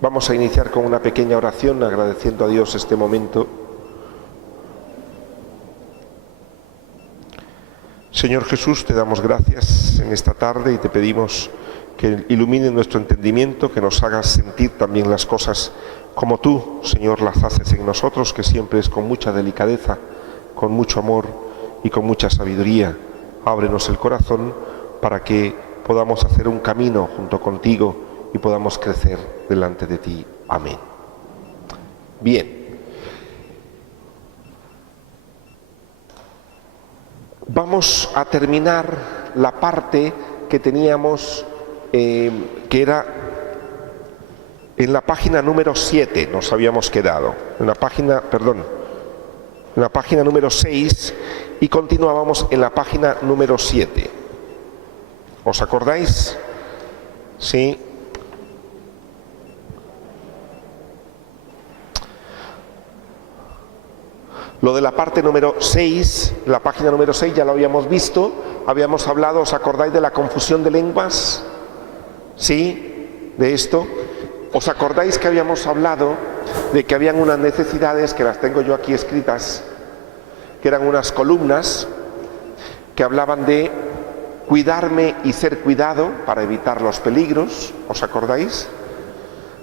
Vamos a iniciar con una pequeña oración agradeciendo a Dios este momento. Señor Jesús, te damos gracias en esta tarde y te pedimos que ilumine nuestro entendimiento, que nos hagas sentir también las cosas como tú, Señor, las haces en nosotros, que siempre es con mucha delicadeza, con mucho amor y con mucha sabiduría. Ábrenos el corazón para que podamos hacer un camino junto contigo y podamos crecer delante de ti. Amén. Bien. Vamos a terminar la parte que teníamos, que era en la página número 7, nos habíamos quedado. En la página número 6 y continuábamos en la página número 7. ¿Os acordáis? Sí. Lo de la parte número 6, la página número 6 ya lo habíamos visto, habíamos hablado, ¿os acordáis de la confusión de lenguas? ¿Sí? De esto. ¿Os acordáis que habíamos hablado de que habían unas necesidades, que las tengo yo aquí escritas, que eran unas columnas, que hablaban de cuidarme y ser cuidado para evitar los peligros? ¿Os acordáis?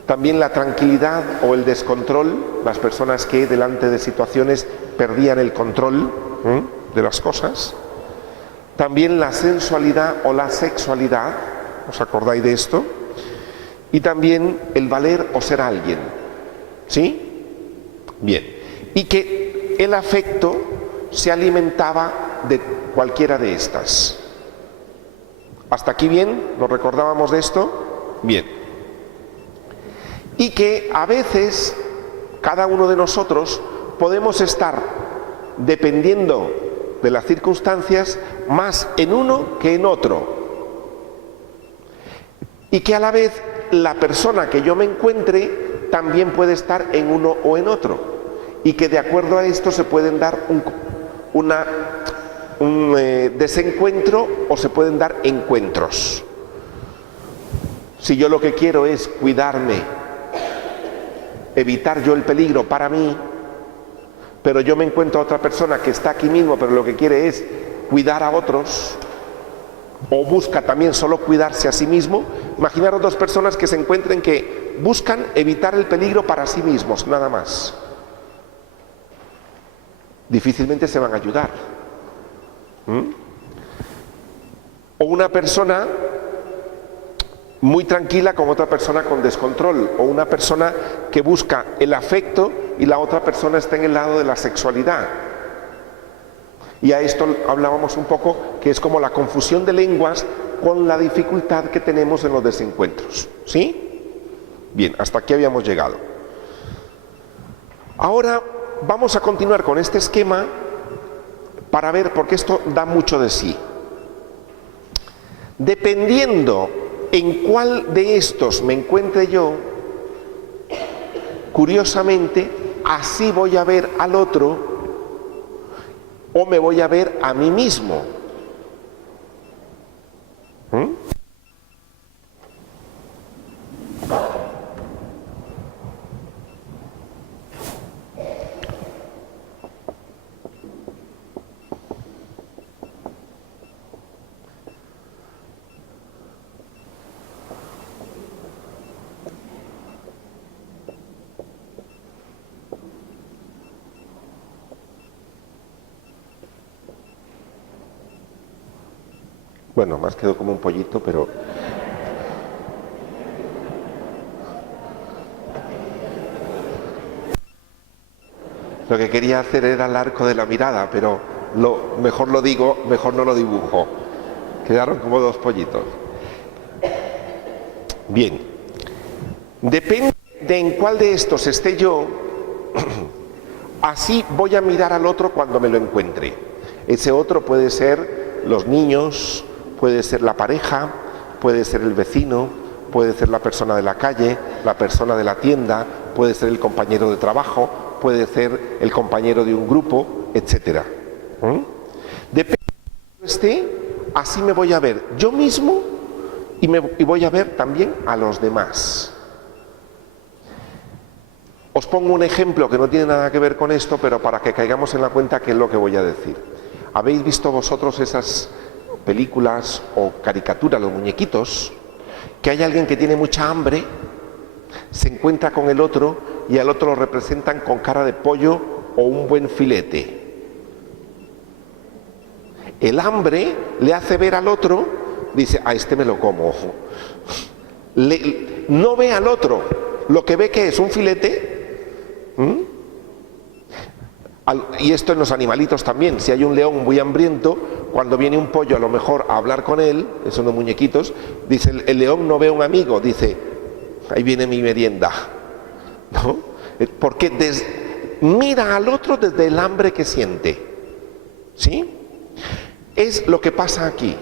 También la tranquilidad o el descontrol, las personas que delante de situaciones perdían el control de las cosas. También la sensualidad o la sexualidad, ¿os acordáis de esto? Y también el valer o ser alguien, ¿sí? Bien. Y que el afecto se alimentaba de cualquiera de estas. ¿Hasta aquí bien? ¿Nos recordábamos de esto? Bien. Y que a veces cada uno de nosotros podemos estar, dependiendo de las circunstancias, más en uno que en otro. Y que a la vez la persona que yo me encuentre también puede estar en uno o en otro. Y que de acuerdo a esto se pueden dar un desencuentro o se pueden dar encuentros. Si yo lo que quiero es cuidarme, evitar yo el peligro para mí, pero yo me encuentro a otra persona que está aquí mismo, pero lo que quiere es cuidar a otros, o busca también solo cuidarse a sí mismo. Imaginaros dos personas que se encuentren que buscan evitar el peligro para sí mismos, nada más. Difícilmente se van a ayudar. O una persona muy tranquila con otra persona con descontrol, o una persona que busca el afecto y la otra persona está en el lado de la sexualidad. Y a esto hablábamos un poco, que es como la confusión de lenguas con la dificultad que tenemos en los desencuentros. ¿Sí? Bien, hasta aquí habíamos llegado. Ahora vamos a continuar con este esquema para ver, porque esto da mucho de sí. Dependiendo en cuál de estos me encuentre yo, curiosamente, así voy a ver al otro o me voy a ver a mí mismo. Bueno, más quedó como un pollito, pero... Lo que quería hacer era el arco de la mirada, pero mejor lo digo, mejor no lo dibujo. Quedaron como dos pollitos. Bien. Depende de en cuál de estos esté yo, así voy a mirar al otro cuando me lo encuentre. Ese otro puede ser los niños, puede ser la pareja, puede ser el vecino, puede ser la persona de la calle, la persona de la tienda, puede ser el compañero de trabajo, puede ser el compañero de un grupo, etcétera. Depende de donde esté, así me voy a ver yo mismo y voy a ver también a los demás. Os pongo un ejemplo que no tiene nada que ver con esto, pero para que caigamos en la cuenta qué es lo que voy a decir. ¿Habéis visto vosotros esas películas o caricaturas, los muñequitos, que hay alguien que tiene mucha hambre, se encuentra con el otro y al otro lo representan con cara de pollo o un buen filete? El hambre le hace ver al otro, dice, a este me lo como, ojo. No ve al otro, lo que ve que es un filete. Y esto en los animalitos también. Si hay un león muy hambriento, cuando viene un pollo a lo mejor a hablar con él, son los muñequitos, dice, el león no ve a un amigo, dice, ahí viene mi merienda, ¿no? Porque mira al otro desde el hambre que siente, ¿sí? Es lo que pasa aquí.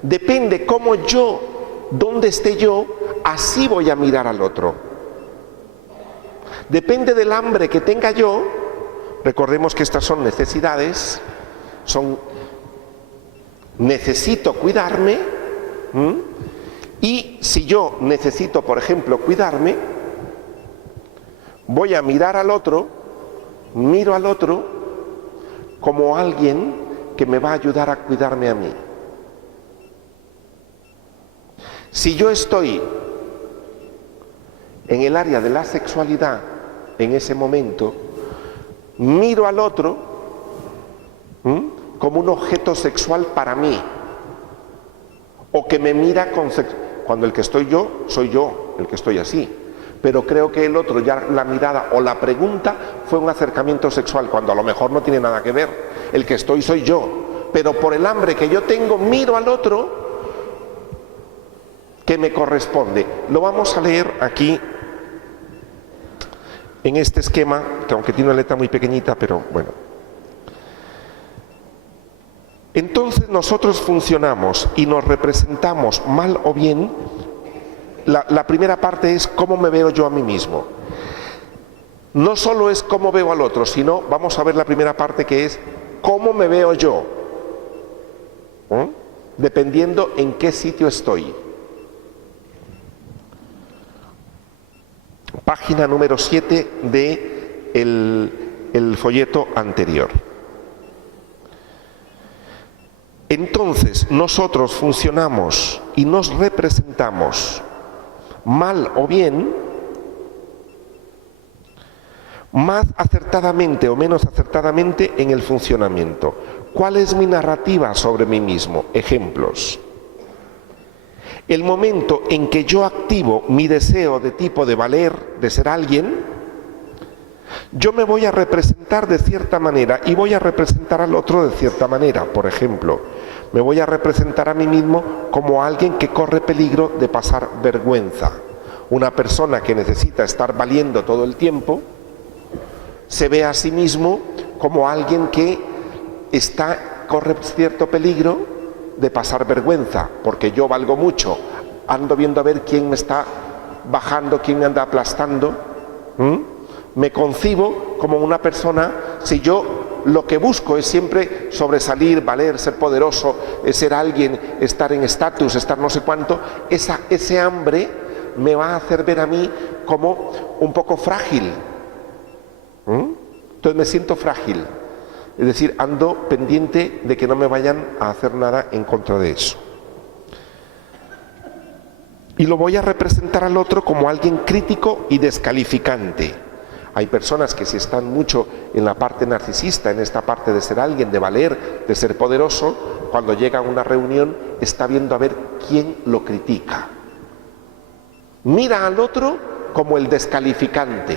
Depende cómo yo, dónde esté yo, así voy a mirar al otro. Depende del hambre que tenga yo. Recordemos que estas son necesidades, necesito cuidarme, y si yo necesito, por ejemplo, cuidarme, voy a mirar al otro, miro al otro como alguien que me va a ayudar a cuidarme a mí. Si yo estoy en el área de la sexualidad, en ese momento, miro al otro como un objeto sexual para mí, o que me mira con cuando el que estoy yo, soy yo, el que estoy así, pero creo que el otro, ya la mirada o la pregunta fue un acercamiento sexual, cuando a lo mejor no tiene nada que ver. El que estoy soy yo, pero por el hambre que yo tengo, miro al otro que me corresponde. Lo vamos a leer aquí en este esquema, que aunque tiene una letra muy pequeñita, pero bueno. Entonces nosotros funcionamos y nos representamos mal o bien. La primera parte es cómo me veo yo a mí mismo. No solo es cómo veo al otro, sino vamos a ver la primera parte, que es cómo me veo yo, dependiendo en qué sitio estoy. Página número 7 de el folleto anterior. Entonces nosotros funcionamos y nos representamos mal o bien, más acertadamente o menos acertadamente en el funcionamiento. ¿Cuál es mi narrativa sobre mí mismo? Ejemplos. El momento en que yo activo mi deseo de tipo de valer, de ser alguien, yo me voy a representar de cierta manera y voy a representar al otro de cierta manera. Por ejemplo, me voy a representar a mí mismo como alguien que corre peligro de pasar vergüenza. Una persona que necesita estar valiendo todo el tiempo se ve a sí mismo como alguien que corre cierto peligro de pasar vergüenza, porque yo valgo mucho, ando viendo a ver quién me está bajando, quién me anda aplastando. Me concibo como una persona, si yo lo que busco es siempre sobresalir, valer, ser poderoso, ser alguien, estar en estatus, estar no sé cuánto, ese hambre me va a hacer ver a mí como un poco frágil. Entonces me siento frágil. Es decir, ando pendiente de que no me vayan a hacer nada en contra de eso. Y lo voy a representar al otro como alguien crítico y descalificante. Hay personas que si están mucho en la parte narcisista, en esta parte de ser alguien, de valer, de ser poderoso, cuando llega a una reunión está viendo a ver quién lo critica. Mira al otro como el descalificante.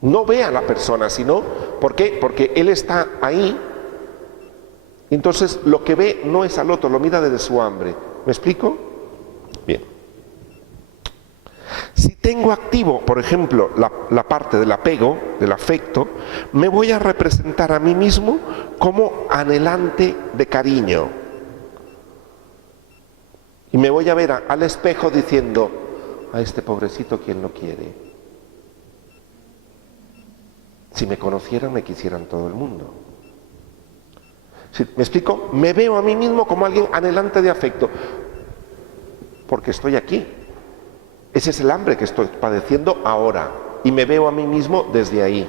No ve a la persona, sino, ¿por qué? Porque él está ahí, entonces lo que ve no es al otro, lo mira desde su hambre. ¿Me explico? Bien. Si tengo activo, por ejemplo, la parte del apego, del afecto, me voy a representar a mí mismo como anhelante de cariño. Y me voy a ver al espejo diciendo, a este pobrecito, ¿quién lo quiere? Si me conocieran, me quisieran todo el mundo. ¿Sí? ¿Me explico? Me veo a mí mismo como alguien anhelante de afecto, porque estoy aquí. Ese es el hambre que estoy padeciendo ahora. y me veo a mí mismo desde ahí.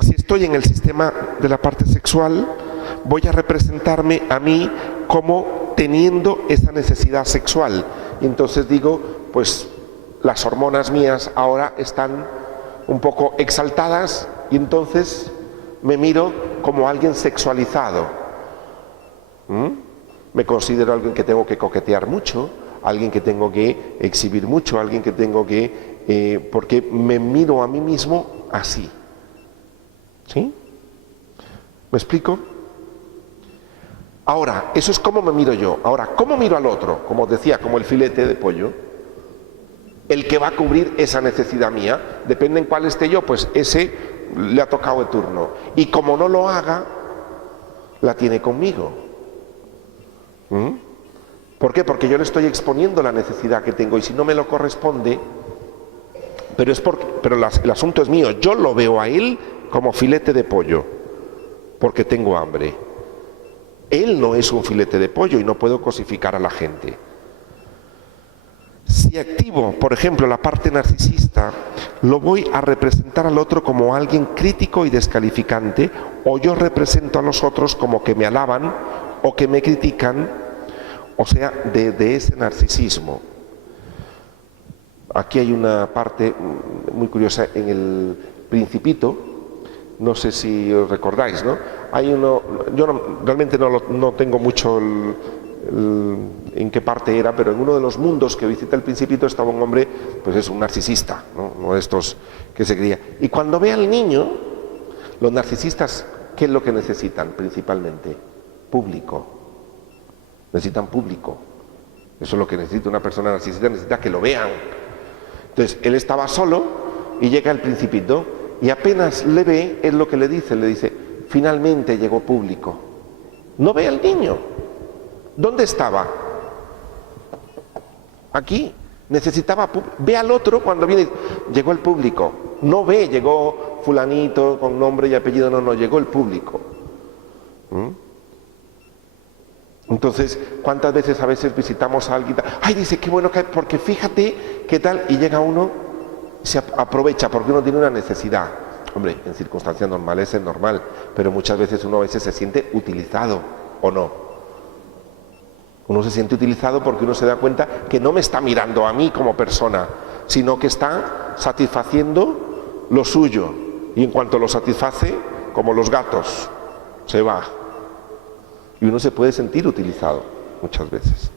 Si estoy en el sistema de la parte sexual, voy a representarme a mí como teniendo esa necesidad sexual. Y entonces digo, pues las hormonas mías ahora están un poco exaltadas y entonces me miro como alguien sexualizado. Me considero alguien que tengo que coquetear mucho, alguien que tengo que exhibir mucho, alguien que tengo que... porque me miro a mí mismo así. ¿Sí? ¿Me explico? Ahora, eso es cómo me miro yo. Ahora, ¿cómo miro al otro? Como os decía, como el filete de pollo. El que va a cubrir esa necesidad mía, depende en cuál esté yo, pues ese le ha tocado de turno. Y como no lo haga, la tiene conmigo. ¿Por qué? Porque yo le estoy exponiendo la necesidad que tengo y si no me lo corresponde, pero el asunto es mío. Yo lo veo a él como filete de pollo, porque tengo hambre. Él no es un filete de pollo y no puedo cosificar a la gente. Si activo, por ejemplo, la parte narcisista, lo voy a representar al otro como alguien crítico y descalificante, o yo represento a los otros como que me alaban o que me critican, o sea, de ese narcisismo. Aquí hay una parte muy curiosa en el Principito, no sé si os recordáis, ¿no? Hay uno, realmente no tengo mucho en qué parte era, pero en uno de los mundos que visita el Principito estaba un hombre, pues es un narcisista, ¿no? Uno de estos que se creía. Y cuando ve al niño, los narcisistas, ¿qué es lo que necesitan principalmente? Público. Necesitan público. Eso es lo que necesita una persona narcisista, necesita que lo vean. Entonces, él estaba solo y llega el Principito y apenas le ve, es lo que le dice, finalmente llegó público. No ve al niño. ¿Dónde estaba? Aquí. Necesitaba público. Ve al otro cuando viene, llegó el público. No ve, llegó fulanito con nombre y apellido, no, llegó el público. Entonces, ¿cuántas veces a veces visitamos a alguien? Ay, dice, qué bueno que hay, porque fíjate qué tal, y llega uno, se aprovecha porque uno tiene una necesidad. Hombre, en circunstancias normales es normal, pero muchas veces uno a veces se siente utilizado, ¿o no? Uno se siente utilizado porque uno se da cuenta que no me está mirando a mí como persona, sino que está satisfaciendo lo suyo. Y en cuanto lo satisface, como los gatos, se va. Y uno se puede sentir utilizado muchas veces.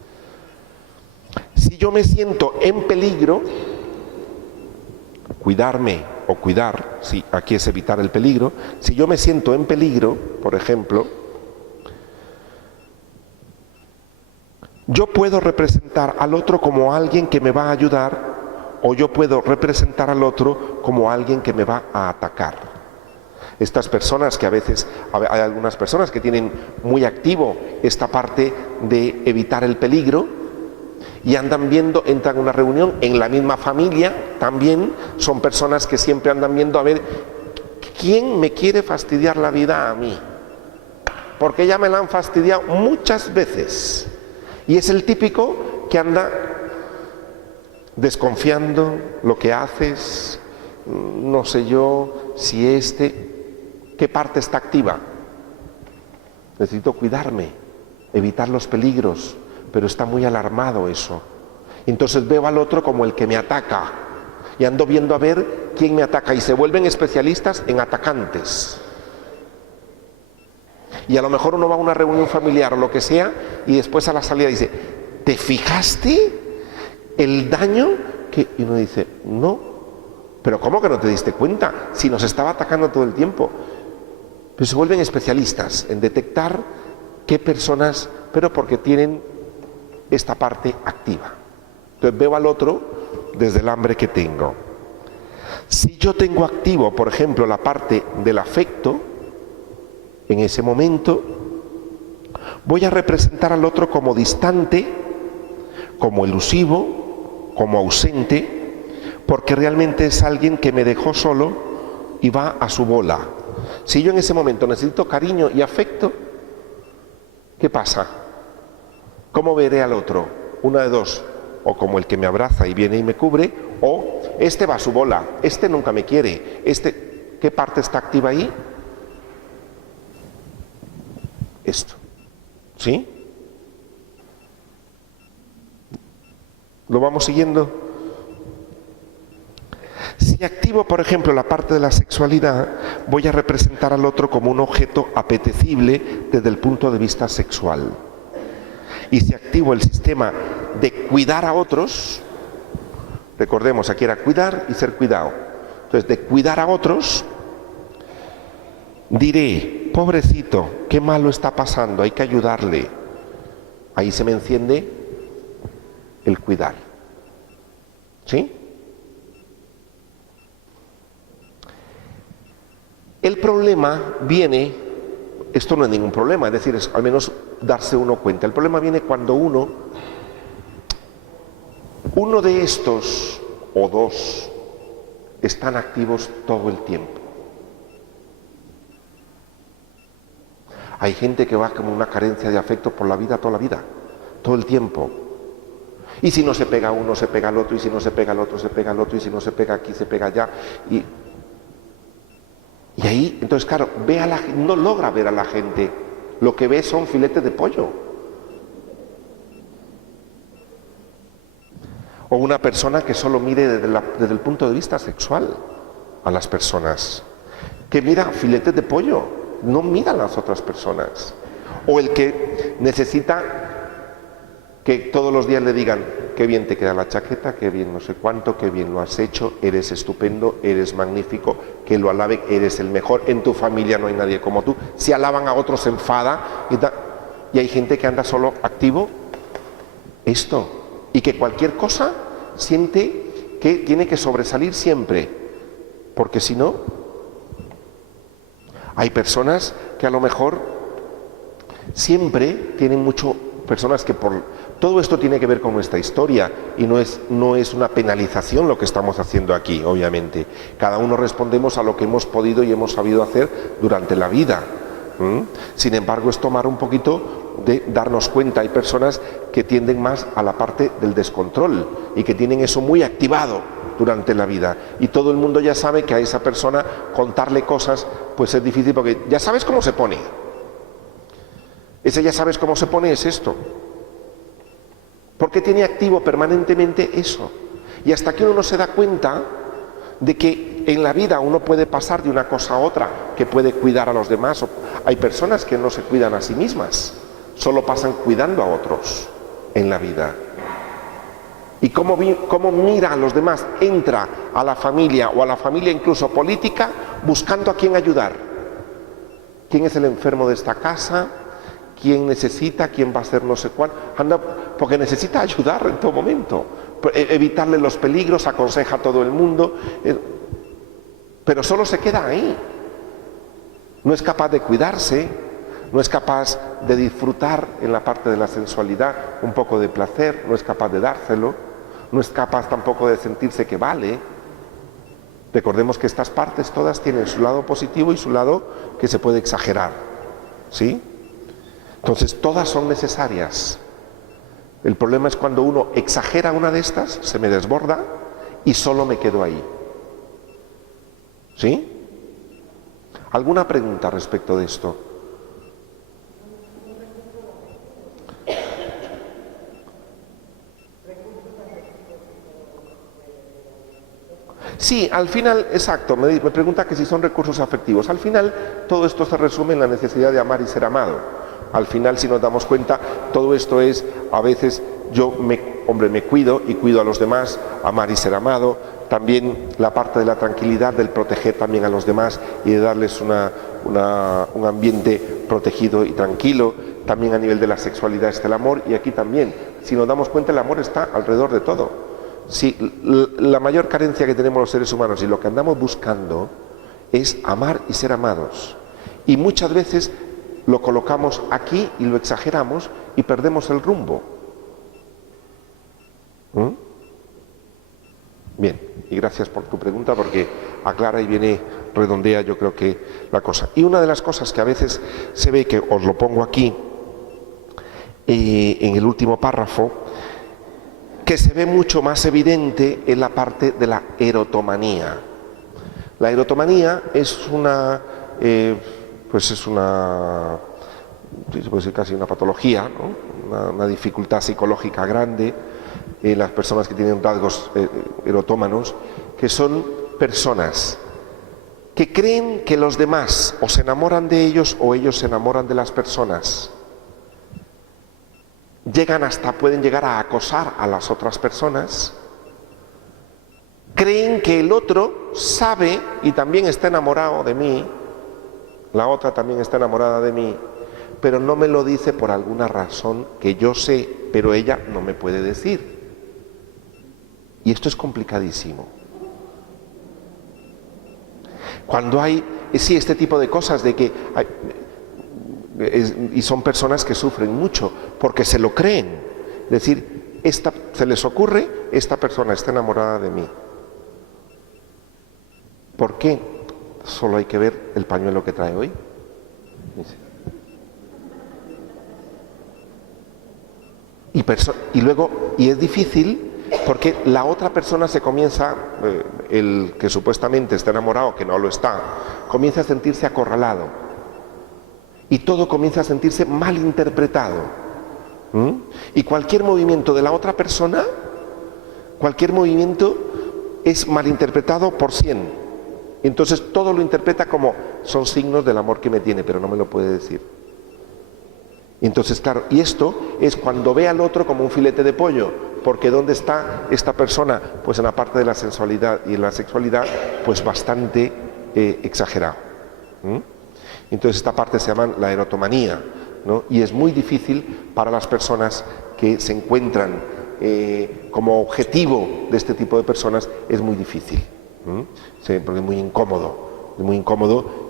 Si yo me siento en peligro, cuidarme o cuidar, sí, aquí es evitar el peligro. Si yo me siento en peligro, por ejemplo, yo puedo representar al otro como alguien que me va a ayudar, o yo puedo representar al otro como alguien que me va a atacar. Estas personas que a veces, hay algunas personas que tienen muy activo esta parte de evitar el peligro y andan viendo, entran a una reunión en la misma familia, también son personas que siempre andan viendo a ver quién me quiere fastidiar la vida a mí, porque ya me la han fastidiado muchas veces. Y es el típico que anda desconfiando lo que haces, no sé yo, si ¿qué parte está activa? Necesito cuidarme, evitar los peligros, pero está muy alarmado eso. Entonces veo al otro como el que me ataca y ando viendo a ver quién me ataca y se vuelven especialistas en atacantes. Y a lo mejor uno va a una reunión familiar o lo que sea y después a la salida dice, ¿te fijaste el daño que...? Y uno dice, no, pero ¿cómo que no te diste cuenta? Si nos estaba atacando todo el tiempo. Pero se vuelven especialistas en detectar qué personas, pero porque tienen esta parte activa. Entonces veo al otro desde el hambre que tengo. Si yo tengo activo, por ejemplo, la parte del afecto, en ese momento voy a representar al otro como distante, como elusivo, como ausente, porque realmente es alguien que me dejó solo y va a su bola. Si yo en ese momento necesito cariño y afecto, ¿qué pasa? ¿Cómo veré al otro? Una de dos, o como el que me abraza y viene y me cubre, o este va a su bola, este nunca me quiere, este, ¿qué parte está activa ahí? Esto, ¿sí? ¿Lo vamos siguiendo? Si activo, por ejemplo, la parte de la sexualidad, voy a representar al otro como un objeto apetecible desde el punto de vista sexual. Y si activo el sistema de cuidar a otros, recordemos, aquí era cuidar y ser cuidado. Entonces, de cuidar a otros, diré, pobrecito, qué malo está pasando, hay que ayudarle. Ahí se me enciende el cuidar. ¿Sí? El problema viene, esto no es ningún problema, es decir, es al menos darse uno cuenta. El problema viene cuando uno de estos o dos están activos todo el tiempo. Hay gente que va como una carencia de afecto por la vida, toda la vida, todo el tiempo. Y si no se pega uno, se pega al otro, y si no se pega al otro, se pega al otro, y si no se pega aquí, se pega allá. Y ahí, entonces claro, no logra ver a la gente, lo que ve son filetes de pollo. O una persona que solo mire desde el punto de vista sexual a las personas, que mira filetes de pollo, no mira a las otras personas. O el que necesita que todos los días le digan, qué bien te queda la chaqueta, qué bien no sé cuánto, qué bien lo has hecho, eres estupendo, eres magnífico, que lo alaben, eres el mejor, en tu familia no hay nadie como tú. Si alaban a otros se enfada y hay gente que anda solo activo esto, y que cualquier cosa siente que tiene que sobresalir siempre, porque si no, hay personas que a lo mejor siempre tienen personas que todo esto tiene que ver con nuestra historia y no es una penalización lo que estamos haciendo aquí, obviamente. Cada uno respondemos a lo que hemos podido y hemos sabido hacer durante la vida. Sin embargo, es tomar un poquito de darnos cuenta. Hay personas que tienden más a la parte del descontrol y que tienen eso muy activado durante la vida. Y todo el mundo ya sabe que a esa persona contarle cosas pues es difícil porque ya sabes cómo se pone. Ese ya sabes cómo se pone es esto. Porque tiene activo permanentemente eso. Y hasta que uno no se da cuenta de que en la vida uno puede pasar de una cosa a otra, que puede cuidar a los demás. Hay personas que no se cuidan a sí mismas, solo pasan cuidando a otros en la vida. Y cómo mira a los demás, entra a la familia o a la familia incluso política buscando a quién ayudar. ¿Quién es el enfermo de esta casa? ¿Quién necesita? ¿Quién va a hacer no sé cuál? Anda, porque necesita ayudar en todo momento, evitarle los peligros, aconseja a todo el mundo, pero solo se queda ahí. No es capaz de cuidarse, no es capaz de disfrutar en la parte de la sensualidad un poco de placer, no es capaz de dárselo, no es capaz tampoco de sentirse que vale. Recordemos que estas partes todas tienen su lado positivo y su lado que se puede exagerar, ¿sí? Entonces todas son necesarias. El problema es cuando uno exagera una de estas, se me desborda y solo me quedo ahí. ¿Sí? ¿Alguna pregunta respecto de esto? Sí, al final, exacto, me pregunta que si son recursos afectivos. Al final todo esto se resume en la necesidad de amar y ser amado. Al final, si nos damos cuenta, todo esto es, a veces yo me cuido y cuido a los demás, amar y ser amado. También la parte de la tranquilidad, del proteger también a los demás y de darles un ambiente protegido y tranquilo. También a nivel de la sexualidad está el amor, y aquí también, si nos damos cuenta, el amor está alrededor de todo. Si la mayor carencia que tenemos los seres humanos y lo que andamos buscando es amar y ser amados. Y muchas veces lo colocamos aquí y lo exageramos y perdemos el rumbo. Bien, y gracias por tu pregunta porque aclara y viene, redondea yo creo que la cosa. Y una de las cosas que a veces se ve, que os lo pongo aquí, en el último párrafo, que se ve mucho más evidente en la parte de la erotomanía. La erotomanía es una, se puede decir casi una patología, ¿no? Una dificultad psicológica grande en las personas que tienen rasgos erotómanos, que son personas que creen que los demás o se enamoran de ellos o ellos se enamoran de las personas. Pueden llegar a acosar a las otras personas. Creen que el otro sabe y también está enamorado de mí, la otra también está enamorada de mí, pero no me lo dice por alguna razón que yo sé, pero ella no me puede decir. Y esto es complicadísimo. Cuando hay, este tipo de cosas de que y son personas que sufren mucho porque se lo creen. Es decir, se les ocurre, esta persona está enamorada de mí. ¿Por qué? Solo hay que ver el pañuelo que trae hoy. Y es difícil porque la otra persona se comienza, el que supuestamente está enamorado, que no lo está, comienza a sentirse acorralado. Y todo comienza a sentirse mal interpretado. Y cualquier movimiento de la otra persona, cualquier movimiento es malinterpretado por 100. Entonces todo lo interpreta como son signos del amor que me tiene, pero no me lo puede decir. Entonces, claro, y esto es cuando ve al otro como un filete de pollo, porque ¿dónde está esta persona? Pues en la parte de la sensualidad y en la sexualidad, pues bastante exagerado. Entonces esta parte se llama la erotomanía, ¿no? Y es muy difícil para las personas que se encuentran como objetivo de este tipo de personas, es muy difícil, sí, porque es muy incómodo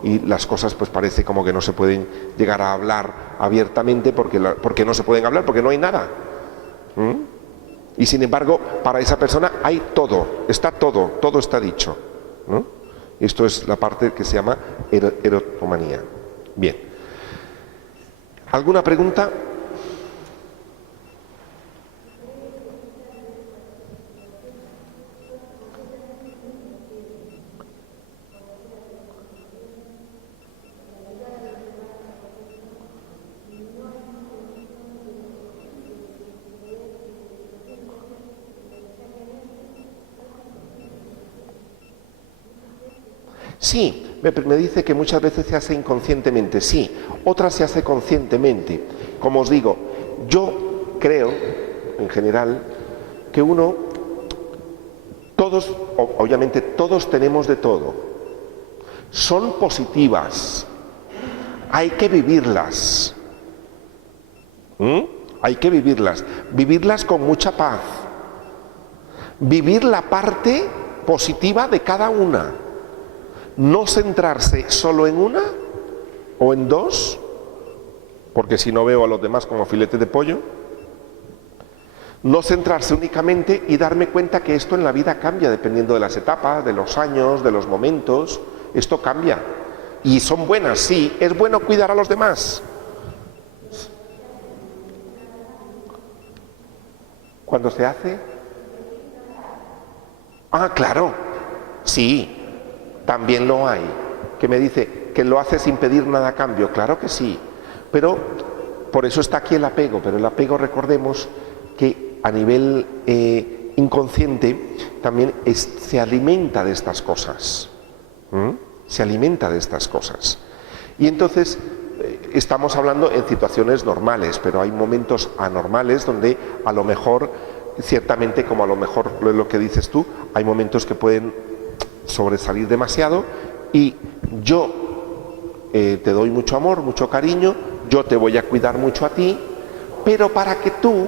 y las cosas pues parece como que no se pueden llegar a hablar abiertamente porque no se pueden hablar, porque no hay nada. Y sin embargo, para esa persona hay todo está dicho, ¿no? Esto es la parte que se llama erotomanía. Bien. ¿Alguna pregunta? Sí, me dice que muchas veces se hace inconscientemente, sí, otras se hace conscientemente. Como os digo, yo creo, en general, que obviamente todos tenemos de todo. Son positivas, hay que vivirlas. Hay que vivirlas con mucha paz. Vivir la parte positiva de cada una. No centrarse solo en una o en dos, porque si no veo a los demás como filete de pollo. No centrarse únicamente y darme cuenta que esto en la vida cambia dependiendo de las etapas, de los años, de los momentos. Esto cambia. Y son buenas, sí. Es bueno cuidar a los demás. ¿Cuándo se hace? Ah, claro. Sí. También lo hay, que me dice que lo hace sin pedir nada a cambio. Claro que sí, pero por eso está aquí el apego. Pero el apego, recordemos que a nivel inconsciente también se alimenta de estas cosas. Se alimenta de estas cosas. Y entonces estamos hablando en situaciones normales, pero hay momentos anormales donde a lo mejor, ciertamente, como a lo mejor lo que dices tú, hay momentos que pueden sobresalir demasiado y yo te doy mucho amor, mucho cariño, yo te voy a cuidar mucho a ti, pero para que tú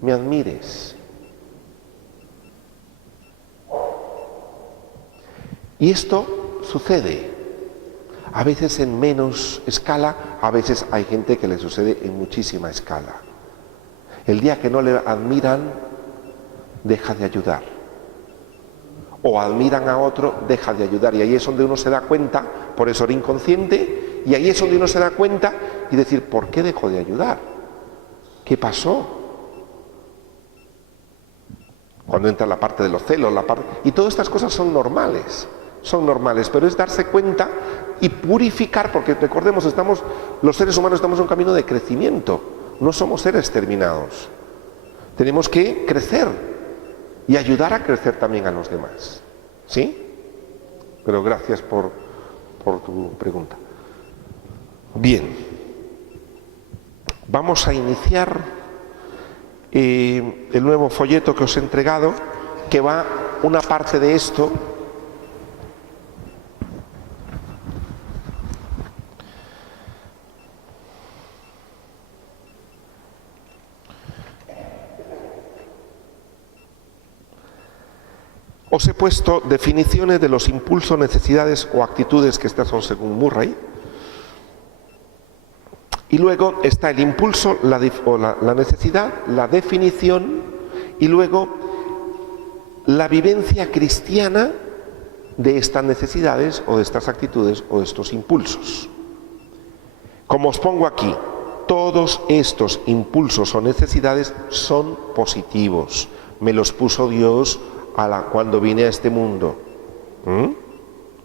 me admires. Y esto sucede a veces en menos escala, a veces hay gente que le sucede en muchísima escala. El día que no le admiran, deja de ayudar. O admiran a otro, deja de ayudar. Y ahí es donde uno se da cuenta, por eso era inconsciente, y ahí es donde uno se da cuenta y decir, ¿por qué dejó de ayudar? ¿Qué pasó? Cuando entra la parte de los celos, y todas estas cosas son normales, pero es darse cuenta y purificar, porque recordemos, los seres humanos estamos en un camino de crecimiento, no somos seres terminados. Tenemos que crecer y ayudar a crecer también a los demás. ¿Sí? Pero gracias por tu pregunta. Bien, vamos a iniciar el nuevo folleto que os he entregado, que va una parte de esto. Os he puesto definiciones de los impulsos, necesidades o actitudes, que estas son según Murray. Y luego está el impulso, la necesidad, la definición y luego la vivencia cristiana de estas necesidades o de estas actitudes o de estos impulsos. Como os pongo aquí, todos estos impulsos o necesidades son positivos. Me los puso Dios cuando vine a este mundo.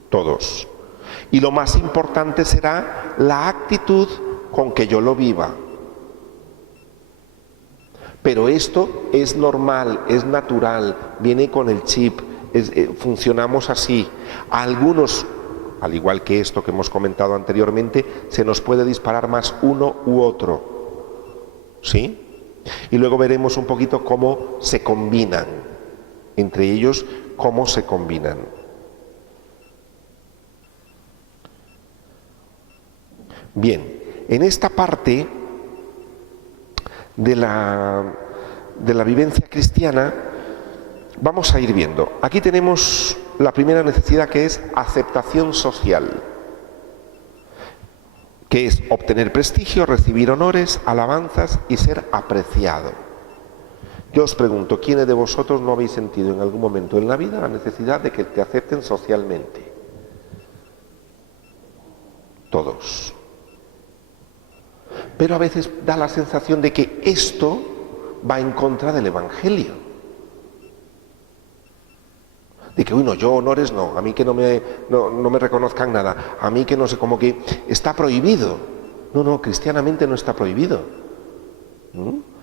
Todos. Y lo más importante será la actitud con que yo lo viva. Pero esto es normal, es natural, viene con el chip, funcionamos así. A algunos, al igual que esto que hemos comentado anteriormente, se nos puede disparar más uno u otro. ¿Sí? Y luego veremos un poquito cómo se combinan, entre ellos, cómo se combinan. Bien. En esta parte de la vivencia cristiana vamos a ir viendo. Aquí tenemos la primera necesidad, que es aceptación social, que es obtener prestigio, recibir honores, alabanzas y ser apreciado. Yo os pregunto, ¿quiénes de vosotros no habéis sentido en algún momento en la vida la necesidad de que te acepten socialmente? Todos. Pero a veces da la sensación de que esto va en contra del Evangelio. De que, no, yo honores no, a mí que no me reconozcan nada, a mí que no sé, como que está prohibido. No, cristianamente no está prohibido.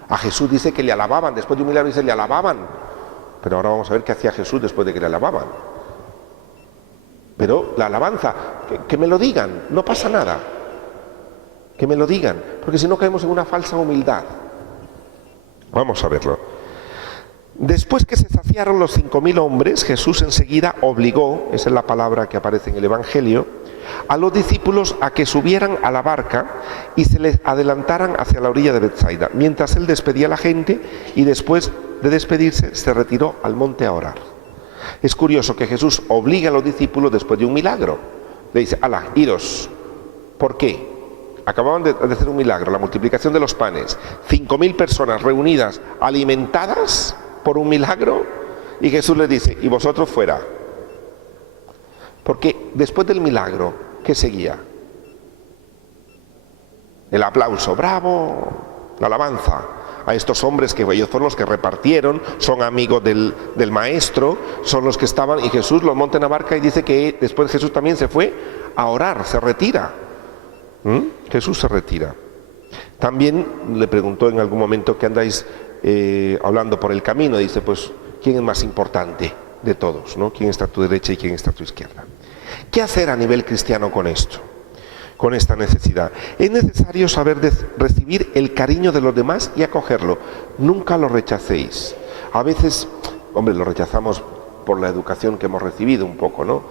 A Jesús dice que le alababan, después de un milagro dice le alababan. Pero ahora vamos a ver qué hacía Jesús después de que le alababan. Pero la alabanza, que me lo digan, no pasa nada. Que me lo digan, porque si no caemos en una falsa humildad. Vamos a verlo. Después que se saciaron los 5.000 hombres, Jesús enseguida obligó, esa es la palabra que aparece en el Evangelio, a los discípulos a que subieran a la barca y se les adelantaran hacia la orilla de Betsaida, mientras él despedía a la gente y después de despedirse se retiró al monte a orar. Es curioso que Jesús obliga a los discípulos después de un milagro. Le dice, ala, iros. ¿Por qué? Acababan de hacer un milagro, la multiplicación de los panes, 5.000 personas reunidas, alimentadas por un milagro, y Jesús les dice, y vosotros fuera. Porque después del milagro, ¿qué seguía? El aplauso, bravo, la alabanza a estos hombres que ellos fueron los que repartieron, son amigos del maestro, son los que estaban, y Jesús los monta en la barca y dice que después Jesús también se fue a orar, se retira. Jesús se retira. También le preguntó en algún momento que andáis hablando por el camino, dice, pues, ¿quién es más importante de todos? ¿No? ¿Quién está a tu derecha y quién está a tu izquierda? ¿Qué hacer a nivel cristiano con esto? Con esta necesidad. Es necesario saber recibir el cariño de los demás y acogerlo. Nunca lo rechacéis. A veces, hombre, lo rechazamos por la educación que hemos recibido un poco, ¿no?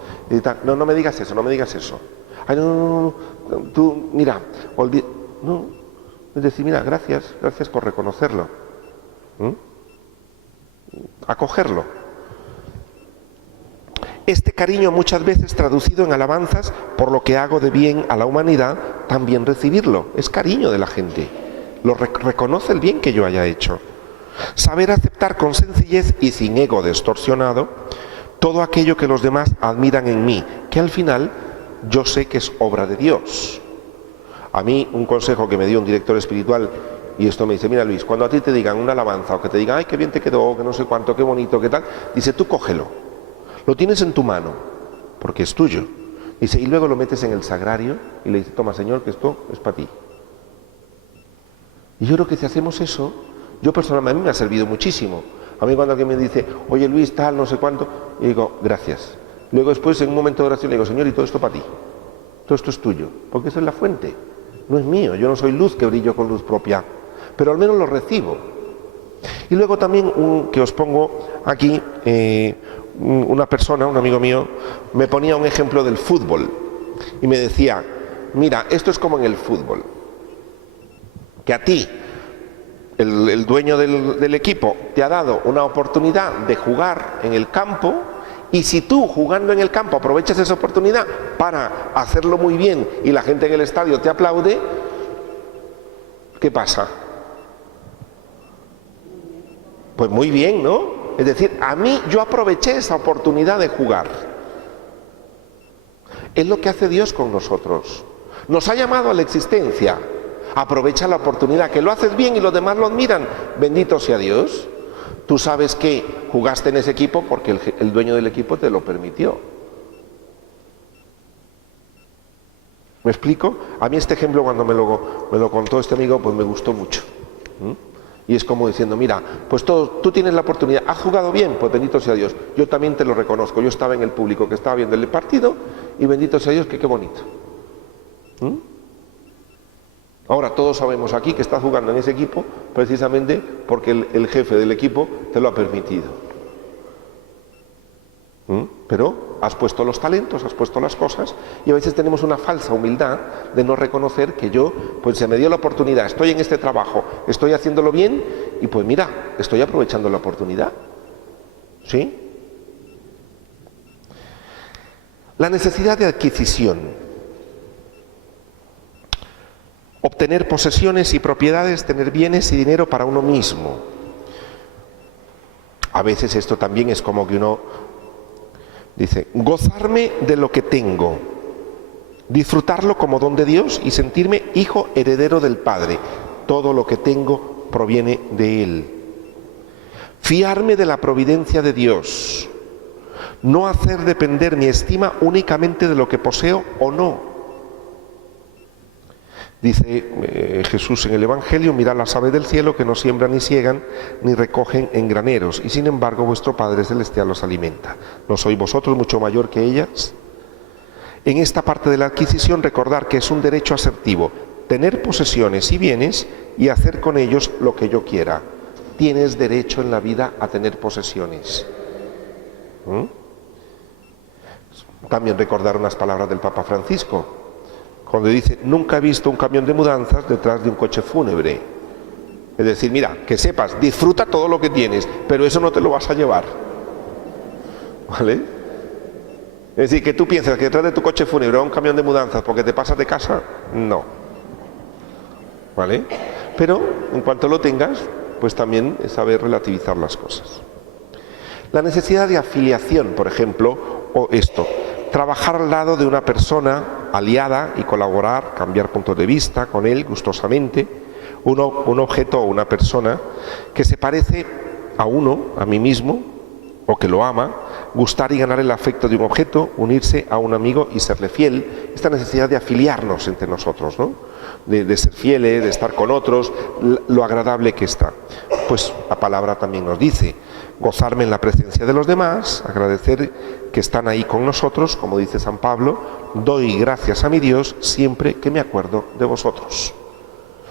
No me digas eso, no me digas eso. Ay, no, tú, mira, no, es decir, mira, gracias por reconocerlo. Acogerlo. Este cariño muchas veces traducido en alabanzas por lo que hago de bien a la humanidad, también recibirlo. Es cariño de la gente. Reconoce el bien que yo haya hecho. Saber aceptar con sencillez y sin ego distorsionado todo aquello que los demás admiran en mí, que al final yo sé que es obra de Dios. A mí un consejo que me dio un director espiritual Y esto me dice, mira Luis, cuando a ti te digan una alabanza o que te digan, ay, qué bien te quedó, que no sé cuánto, qué bonito, qué tal, dice, tú cógelo, lo tienes en tu mano, porque es tuyo. Dice, y luego lo metes en el sagrario y le dice, toma Señor, que esto es para ti. Y yo creo que si hacemos eso, yo personalmente, a mí me ha servido muchísimo. A mí cuando alguien me dice, oye Luis, tal, no sé cuánto, y digo, gracias. Luego después, en un momento de oración, le digo, Señor, y todo esto para ti. Todo esto es tuyo, porque eso es la fuente. No es mío, yo no soy luz que brillo con luz propia, pero al menos lo recibo. Y luego también, que os pongo aquí, una persona, un amigo mío, me ponía un ejemplo del fútbol. Y me decía, mira, esto es como en el fútbol. Que a ti, el dueño del equipo, te ha dado una oportunidad de jugar en el campo, y si tú, jugando en el campo, aprovechas esa oportunidad para hacerlo muy bien y la gente en el estadio te aplaude, ¿qué pasa? Pues muy bien, ¿no? Es decir, a mí, yo aproveché esa oportunidad de jugar. Es lo que hace Dios con nosotros. Nos ha llamado a la existencia. Aprovecha la oportunidad, que lo haces bien y los demás lo admiran. Bendito sea Dios. Tú sabes que jugaste en ese equipo porque el dueño del equipo te lo permitió. ¿Me explico? A mí este ejemplo, cuando me lo contó este amigo, pues me gustó mucho. Y es como diciendo, mira, pues tú tienes la oportunidad, has jugado bien, pues bendito sea Dios. Yo también te lo reconozco, yo estaba en el público que estaba viendo el partido y bendito sea Dios, que qué bonito. Ahora todos sabemos aquí que estás jugando en ese equipo precisamente porque el jefe del equipo te lo ha permitido. Pero has puesto los talentos, has puesto las cosas, y a veces tenemos una falsa humildad de no reconocer que yo, pues se me dio la oportunidad, estoy en este trabajo, estoy haciéndolo bien, y pues mira, estoy aprovechando la oportunidad. ¿Sí? La necesidad de adquisición. Obtener posesiones y propiedades, tener bienes y dinero para uno mismo. A veces esto también es como que uno dice, gozarme de lo que tengo, disfrutarlo como don de Dios y sentirme hijo heredero del Padre. Todo lo que tengo proviene de Él. Fiarme de la providencia de Dios. No hacer depender mi estima únicamente de lo que poseo o no. Dice Jesús en el Evangelio, mirad las aves del cielo que no siembran ni siegan ni recogen en graneros, y sin embargo vuestro Padre Celestial los alimenta. ¿No sois vosotros mucho mayor que ellas? En esta parte de la adquisición, recordar que es un derecho asertivo, tener posesiones y bienes y hacer con ellos lo que yo quiera. Tienes derecho en la vida a tener posesiones. También recordar unas palabras del Papa Francisco, cuando dice, nunca he visto un camión de mudanzas detrás de un coche fúnebre. Es decir, mira, que sepas, disfruta todo lo que tienes, pero eso no te lo vas a llevar. ¿Vale? Es decir, que tú piensas que detrás de tu coche fúnebre va un camión de mudanzas porque te pasas de casa, no. ¿Vale? Pero, en cuanto lo tengas, pues también es saber relativizar las cosas. La necesidad de afiliación, por ejemplo, o esto, trabajar al lado de una persona aliada y colaborar, cambiar puntos de vista con él gustosamente, un objeto o una persona que se parece a uno, a mí mismo, o que lo ama, gustar y ganar el afecto de un objeto, unirse a un amigo y serle fiel, esta necesidad de afiliarnos entre nosotros, ¿no? De ser fieles, de estar con otros, lo agradable que está. Pues la palabra también nos dice, gozarme en la presencia de los demás, agradecer que están ahí con nosotros, como dice San Pablo, doy gracias a mi Dios siempre que me acuerdo de vosotros.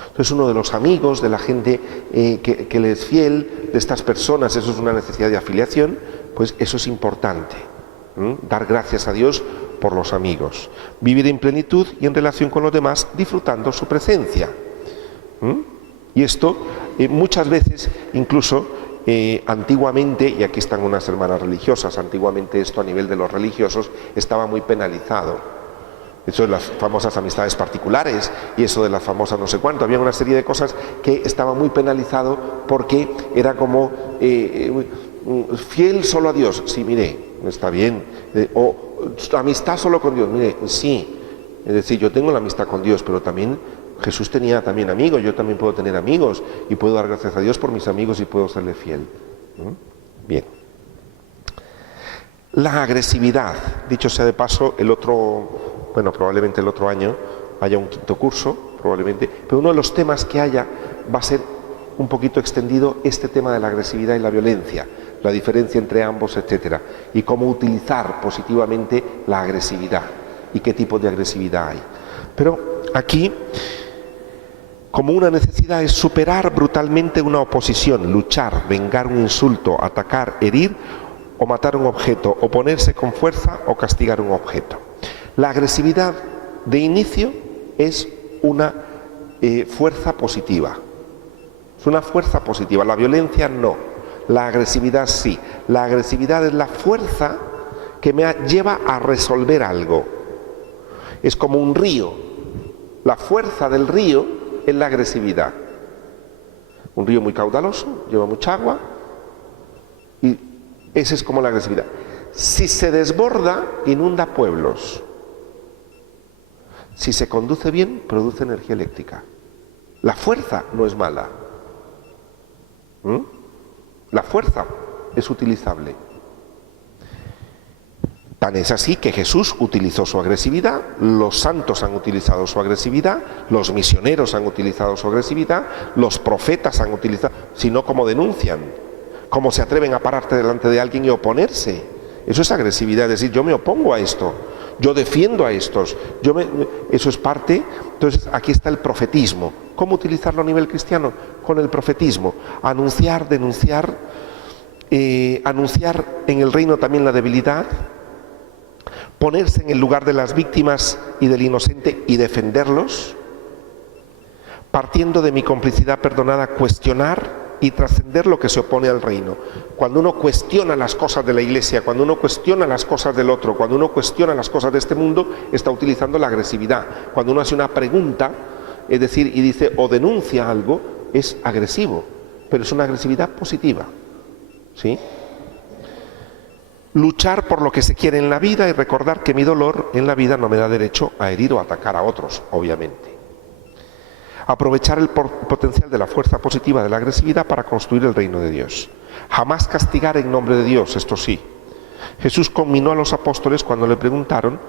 Entonces uno de los amigos, de la gente que le es fiel, de estas personas, eso es una necesidad de afiliación, pues eso es importante. Dar gracias a Dios por los amigos. Vivir en plenitud y en relación con los demás, disfrutando su presencia. Y esto muchas veces, incluso antiguamente, y aquí están unas hermanas religiosas, antiguamente esto a nivel de los religiosos estaba muy penalizado. Eso de las famosas amistades particulares y eso de las famosas no sé cuánto, había una serie de cosas que estaba muy penalizado porque era como fiel solo a Dios, sí, mire, está bien, o amistad solo con Dios, mire, sí, es decir, yo tengo la amistad con Dios, pero también Jesús tenía también amigos, yo también puedo tener amigos y puedo dar gracias a Dios por mis amigos y puedo serle fiel. Bien. La agresividad, dicho sea de paso, probablemente el otro año haya un quinto curso, probablemente, pero uno de los temas que haya va a ser un poquito extendido este tema de la agresividad y la violencia, la diferencia entre ambos, etcétera, y cómo utilizar positivamente la agresividad y qué tipo de agresividad hay. Pero aquí, como una necesidad, es superar brutalmente una oposición, luchar, vengar un insulto, atacar, herir o matar un objeto, oponerse con fuerza o castigar un objeto. La agresividad de inicio es una fuerza positiva. Es una fuerza positiva. La violencia no. La agresividad sí. La agresividad es la fuerza que me lleva a resolver algo. Es como un río. La fuerza del río es la agresividad. Un río muy caudaloso, lleva mucha agua y esa es como la agresividad. Si se desborda, inunda pueblos. Si se conduce bien, produce energía eléctrica. La fuerza no es mala. La fuerza es utilizable. Tan es así que Jesús utilizó su agresividad, los santos han utilizado su agresividad, los misioneros han utilizado su agresividad, los profetas han utilizado, sino como denuncian, cómo se atreven a pararte delante de alguien y oponerse. Eso es agresividad, es decir, yo me opongo a esto, yo defiendo a estos, eso es parte. Entonces aquí está el profetismo. ¿Cómo utilizarlo a nivel cristiano? Con el profetismo, anunciar, denunciar, anunciar en el reino también la debilidad, ponerse en el lugar de las víctimas y del inocente y defenderlos, partiendo de mi complicidad perdonada, cuestionar y trascender lo que se opone al reino. Cuando uno cuestiona las cosas de la Iglesia, cuando uno cuestiona las cosas del otro, cuando uno cuestiona las cosas de este mundo, está utilizando la agresividad. Cuando uno hace una pregunta, es decir, y dice o denuncia algo, es agresivo, pero es una agresividad positiva, ¿sí? Luchar por lo que se quiere en la vida y recordar que mi dolor en la vida no me da derecho a herir o atacar a otros, obviamente. Aprovechar el potencial de la fuerza positiva de la agresividad para construir el reino de Dios. Jamás castigar en nombre de Dios, esto sí. Jesús conminó a los apóstoles cuando le preguntaron,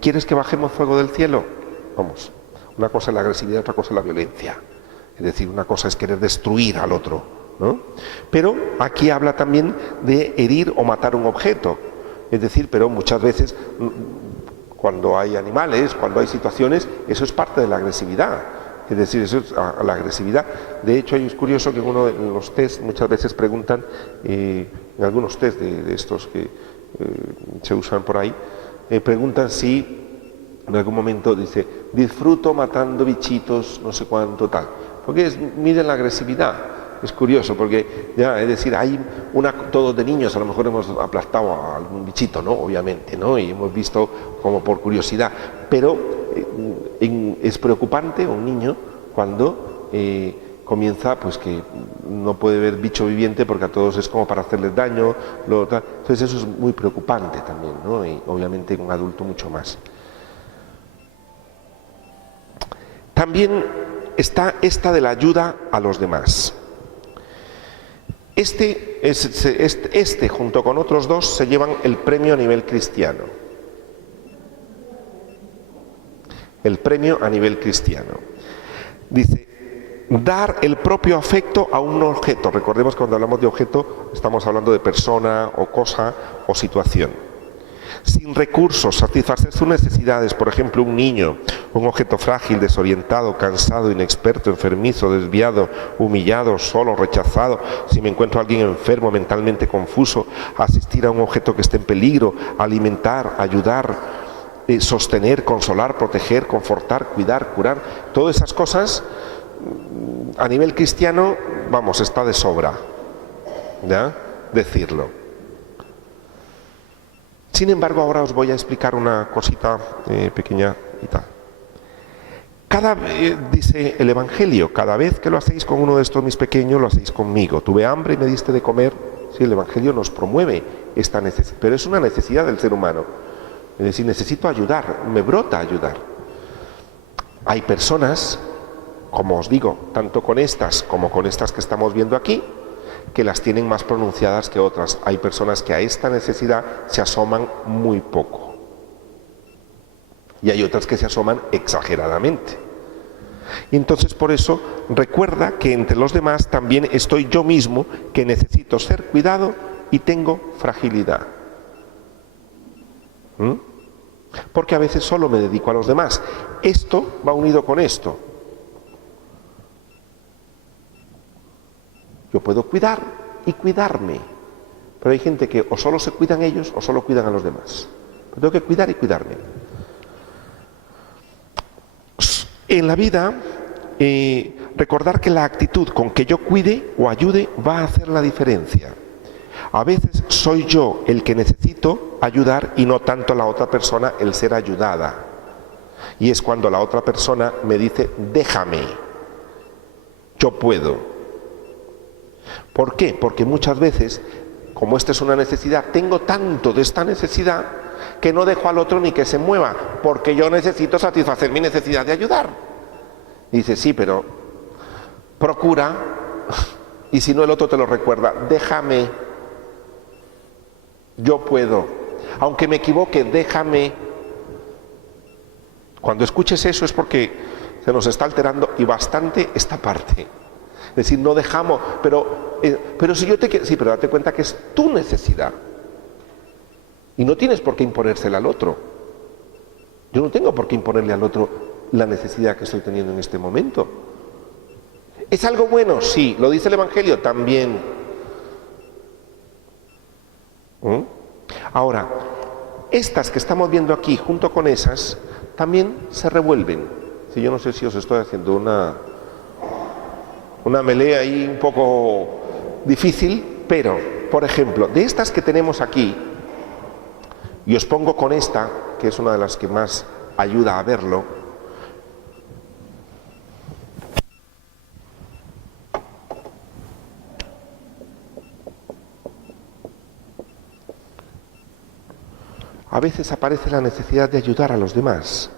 ¿quieres que bajemos fuego del cielo? Vamos, una cosa es la agresividad, otra cosa es la violencia. Es decir, una cosa es querer destruir al otro, ¿no? Pero aquí habla también de herir o matar un objeto. Es decir, pero muchas veces cuando hay animales, cuando hay situaciones, eso es parte de la agresividad. Es decir, eso es la agresividad. De hecho, es curioso que uno en los test muchas veces preguntan, en algunos test de estos que se usan por ahí, preguntan si en algún momento dice, disfruto matando bichitos, no sé cuánto, tal. Porque miden la agresividad. Es curioso porque, ya, es decir, todos de niños a lo mejor hemos aplastado a algún bichito, ¿no? Obviamente, ¿no? Y hemos visto como por curiosidad. Pero es preocupante un niño cuando comienza, pues que no puede ver bicho viviente porque a todos es como para hacerles daño. Entonces eso es muy preocupante también, ¿no? Y obviamente un adulto mucho más. También está esta de la ayuda a los demás. Este junto con otros dos se llevan el premio a nivel cristiano. El premio a nivel cristiano. Dice, dar el propio afecto a un objeto. Recordemos que cuando hablamos de objeto estamos hablando de persona o cosa o situación. Sin recursos, satisfacer sus necesidades, por ejemplo, un niño, un objeto frágil, desorientado, cansado, inexperto, enfermizo, desviado, humillado, solo, rechazado. Si me encuentro a alguien enfermo, mentalmente confuso, asistir a un objeto que esté en peligro, alimentar, ayudar, sostener, consolar, proteger, confortar, cuidar, curar. Todas esas cosas, a nivel cristiano, vamos, está de sobra, ¿ya? Decirlo. Sin embargo, ahora os voy a explicar una cosita pequeña y tal. Dice el Evangelio, cada vez que lo hacéis con uno de estos mis pequeños, lo hacéis conmigo. Tuve hambre y me diste de comer. Sí, el Evangelio nos promueve esta necesidad, pero es una necesidad del ser humano. Es decir, necesito ayudar, me brota ayudar. Hay personas como os digo, tanto con estas como con estas que estamos viendo aquí, que las tienen más pronunciadas que otras. Hay personas que a esta necesidad se asoman muy poco. Y hay otras que se asoman exageradamente. Y entonces por eso recuerda que entre los demás también estoy yo mismo, que necesito ser cuidado y tengo fragilidad. Porque a veces solo me dedico a los demás. Esto va unido con esto. Yo puedo cuidar y cuidarme, pero hay gente que o solo se cuidan ellos o solo cuidan a los demás. Pero tengo que cuidar y cuidarme. En la vida, recordar que la actitud con que yo cuide o ayude va a hacer la diferencia. A veces soy yo el que necesito ayudar y no tanto la otra persona el ser ayudada. Y es cuando la otra persona me dice, déjame, yo puedo. ¿Por qué? Porque muchas veces, como esta es una necesidad, tengo tanto de esta necesidad que no dejo al otro ni que se mueva, porque yo necesito satisfacer mi necesidad de ayudar. Y dice, sí, pero procura, y si no el otro te lo recuerda, déjame, yo puedo, aunque me equivoque, déjame. Cuando escuches eso es porque se nos está alterando y bastante esta parte. Es decir, no dejamos, pero si yo te quiero, sí, pero date cuenta que es tu necesidad. Y no tienes por qué imponérsela al otro. Yo no tengo por qué imponerle al otro la necesidad que estoy teniendo en este momento. ¿Es algo bueno? Sí. ¿Lo dice el Evangelio? También. Ahora, estas que estamos viendo aquí, junto con esas, también se revuelven. Si yo no sé si os estoy haciendo una melea ahí un poco difícil, pero, por ejemplo, de estas que tenemos aquí, y os pongo con esta, que es una de las que más ayuda a verlo. A veces aparece la necesidad de ayudar a los demás.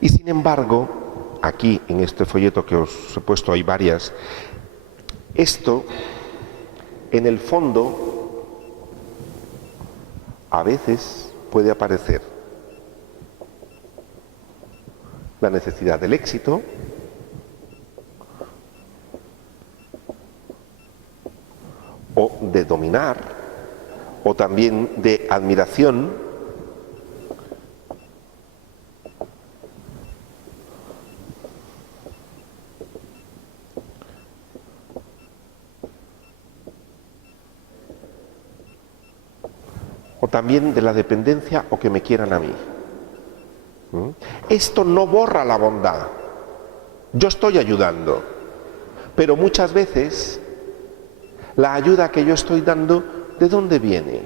Y sin embargo, aquí en este folleto que os he puesto hay varias, esto, en el fondo, a veces puede aparecer la necesidad del éxito, o de dominar, o también de admiración, o también de la dependencia o que me quieran a mí. Esto no borra la bondad. Yo estoy ayudando, pero muchas veces la ayuda que yo estoy dando, ¿de dónde viene?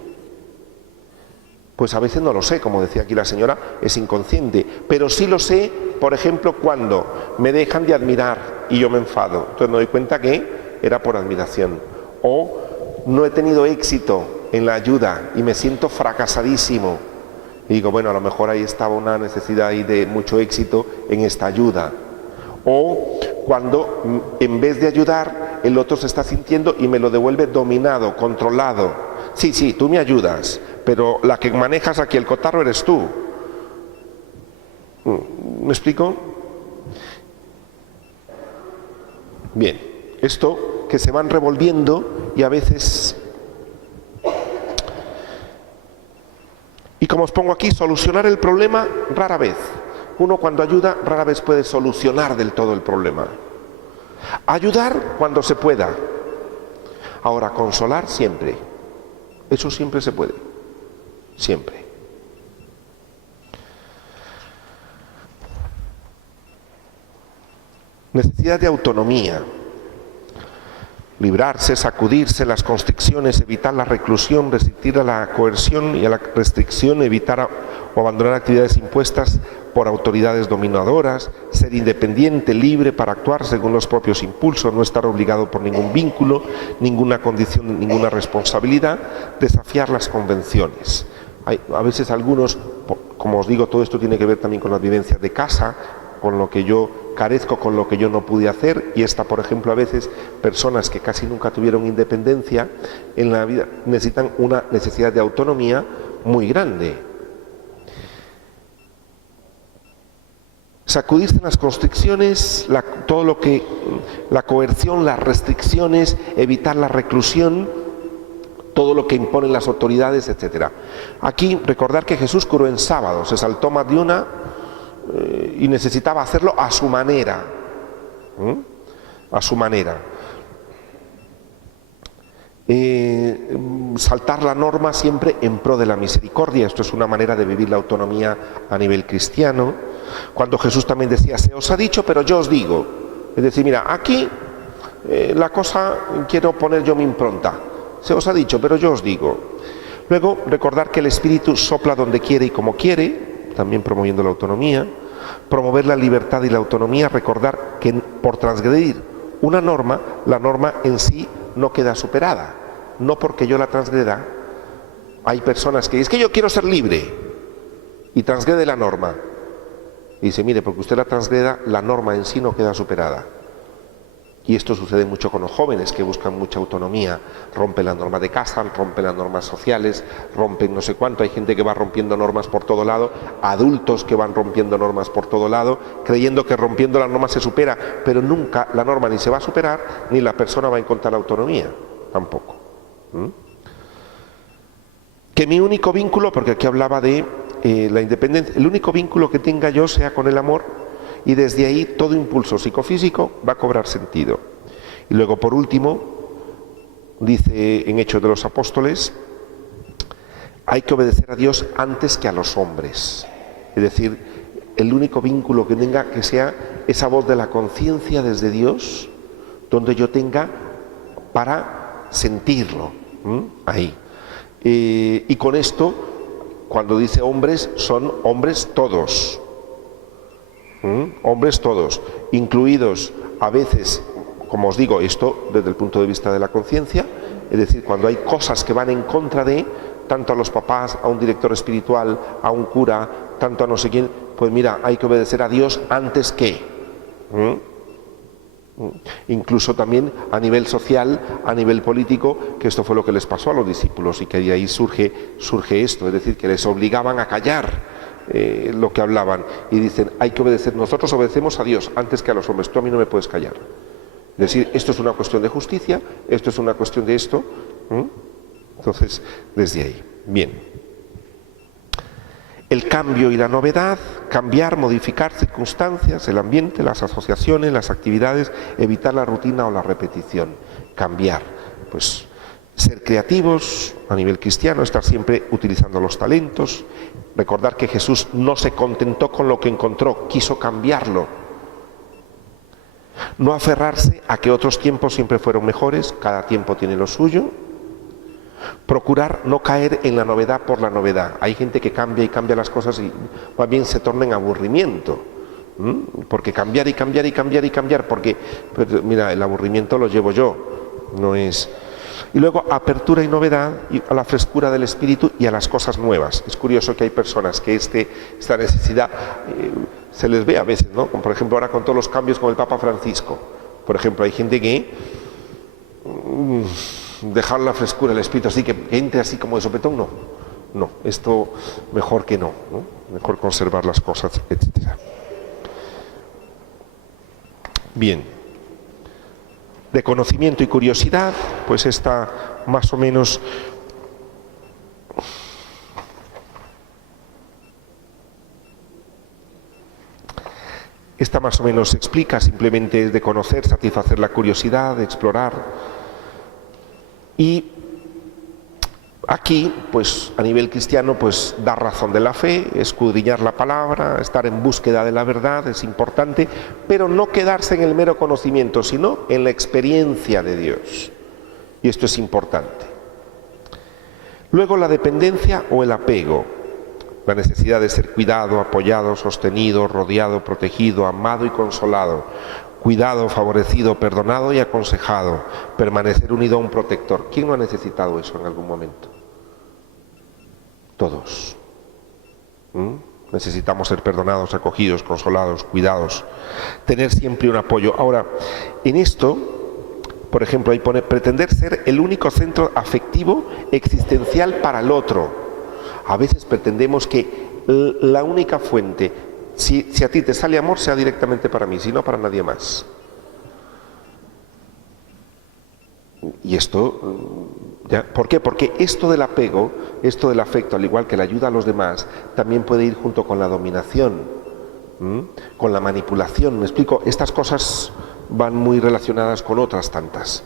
Pues a veces no lo sé, como decía aquí la señora, es inconsciente, pero sí lo sé, por ejemplo, cuando me dejan de admirar y yo me enfado. Entonces me doy cuenta que era por admiración. O no he tenido éxito en la ayuda y me siento fracasadísimo. Y digo, bueno, a lo mejor ahí estaba una necesidad ahí de mucho éxito en esta ayuda. O cuando en vez de ayudar, el otro se está sintiendo y me lo devuelve dominado, controlado. Sí, sí, tú me ayudas, pero la que manejas aquí el cotarro eres tú. ¿Me explico? Bien, esto que se van revolviendo y a veces... Y como os pongo aquí, solucionar el problema rara vez. Uno cuando ayuda rara vez puede solucionar del todo el problema. Ayudar cuando se pueda. Ahora, consolar siempre. Eso siempre se puede. Siempre. Necesidad de autonomía. Librarse, sacudirse las constricciones, evitar la reclusión, resistir a la coerción y a la restricción, evitar o abandonar actividades impuestas por autoridades dominadoras, ser independiente, libre para actuar según los propios impulsos, no estar obligado por ningún vínculo, ninguna condición, ninguna responsabilidad, desafiar las convenciones. Hay, a veces algunos, como os digo, todo esto tiene que ver también con las vivencias de casa, con lo que yo carezco con lo que yo no pude hacer, y esta, por ejemplo, a veces personas que casi nunca tuvieron independencia en la vida necesitan una necesidad de autonomía muy grande. Sacudirse en las constricciones, todo lo que, la coerción, las restricciones, evitar la reclusión, todo lo que imponen las autoridades, etc. Aquí recordar que Jesús curó en sábado, se saltó más de una y necesitaba hacerlo a su manera, a su manera. Saltar la norma siempre en pro de la misericordia. Esto es una manera de vivir la autonomía a nivel cristiano. Cuando Jesús también decía, se os ha dicho, pero yo os digo. Es decir, mira, aquí la cosa, quiero poner yo mi impronta. Se os ha dicho, pero yo os digo. Luego, recordar que el Espíritu sopla donde quiere y como quiere, también promoviendo la autonomía. Promover la libertad y la autonomía, recordar que por transgredir una norma, la norma en sí no queda superada. No porque yo la transgreda, hay personas que dicen, es que yo quiero ser libre, y transgrede la norma. Y dice, mire, porque usted la transgreda, la norma en sí no queda superada. Y esto sucede mucho con los jóvenes que buscan mucha autonomía, rompen la norma de casa, rompen las normas sociales, rompen no sé cuánto, hay gente que va rompiendo normas por todo lado, adultos que van rompiendo normas por todo lado, creyendo que rompiendo la norma se supera, pero nunca la norma ni se va a superar, ni la persona va a encontrar la autonomía, tampoco. Que mi único vínculo, porque aquí hablaba de la independencia, el único vínculo que tenga yo sea con el amor, y desde ahí todo impulso psicofísico va a cobrar sentido. Y luego, por último, dice en Hechos de los Apóstoles, hay que obedecer a Dios antes que a los hombres. Es decir, el único vínculo que tenga que sea esa voz de la conciencia desde Dios, donde yo tenga para sentirlo, ahí. Y con esto, cuando dice hombres, son hombres todos. Hombres todos, incluidos a veces, como os digo, esto desde el punto de vista de la conciencia, es decir, cuando hay cosas que van en contra de, tanto a los papás, a un director espiritual, a un cura, tanto a no sé quién, pues mira, hay que obedecer a Dios antes que. Incluso también a nivel social, a nivel político, que esto fue lo que les pasó a los discípulos y que de ahí surge esto, es decir, que les obligaban a callar lo que hablaban y dicen, hay que obedecer, nosotros obedecemos a Dios antes que a los hombres, tú a mí no me puedes callar. Es decir, esto es una cuestión de justicia, esto es una cuestión de esto. Entonces, desde ahí. Bien. El cambio y la novedad, cambiar, modificar circunstancias, el ambiente, las asociaciones, las actividades, evitar la rutina o la repetición. Cambiar, pues ser creativos a nivel cristiano, estar siempre utilizando los talentos, recordar que Jesús no se contentó con lo que encontró, quiso cambiarlo. No aferrarse a que otros tiempos siempre fueron mejores, cada tiempo tiene lo suyo. Procurar no caer en la novedad por la novedad. Hay gente que cambia y cambia las cosas y más bien se torna en aburrimiento. Porque cambiar y cambiar y cambiar y cambiar, porque pues, mira, el aburrimiento lo llevo yo, no es. Y luego apertura y novedad y a la frescura del espíritu y a las cosas nuevas. Es curioso que hay personas que esta necesidad se les ve a veces, ¿no? Como por ejemplo ahora con todos los cambios con el Papa Francisco. Por ejemplo, hay gente que dejar la frescura, el espíritu así, que entre así como de sopetón, no, esto mejor que no, mejor conservar las cosas, etc. Bien, de conocimiento y curiosidad, pues esta más o menos se explica, simplemente es de conocer, satisfacer la curiosidad, de explorar. Y aquí, pues a nivel cristiano, pues dar razón de la fe, escudriñar la palabra, estar en búsqueda de la verdad, es importante, pero no quedarse en el mero conocimiento, sino en la experiencia de Dios. Y esto es importante. Luego la dependencia o el apego, la necesidad de ser cuidado, apoyado, sostenido, rodeado, protegido, amado y consolado. Cuidado, favorecido, perdonado y aconsejado, permanecer unido a un protector. ¿Quién no ha necesitado eso en algún momento? Todos. Necesitamos ser perdonados, acogidos, consolados, cuidados, tener siempre un apoyo. Ahora, en esto, por ejemplo, ahí pone pretender ser el único centro afectivo existencial para el otro. A veces pretendemos que la única fuente, si a ti te sale amor, sea directamente para mí, si no para nadie más. Y esto, ¿ya? ¿Por qué? Porque esto del apego, esto del afecto, al igual que la ayuda a los demás, también puede ir junto con la dominación, con la manipulación. ¿Me explico? Estas cosas van muy relacionadas con otras tantas.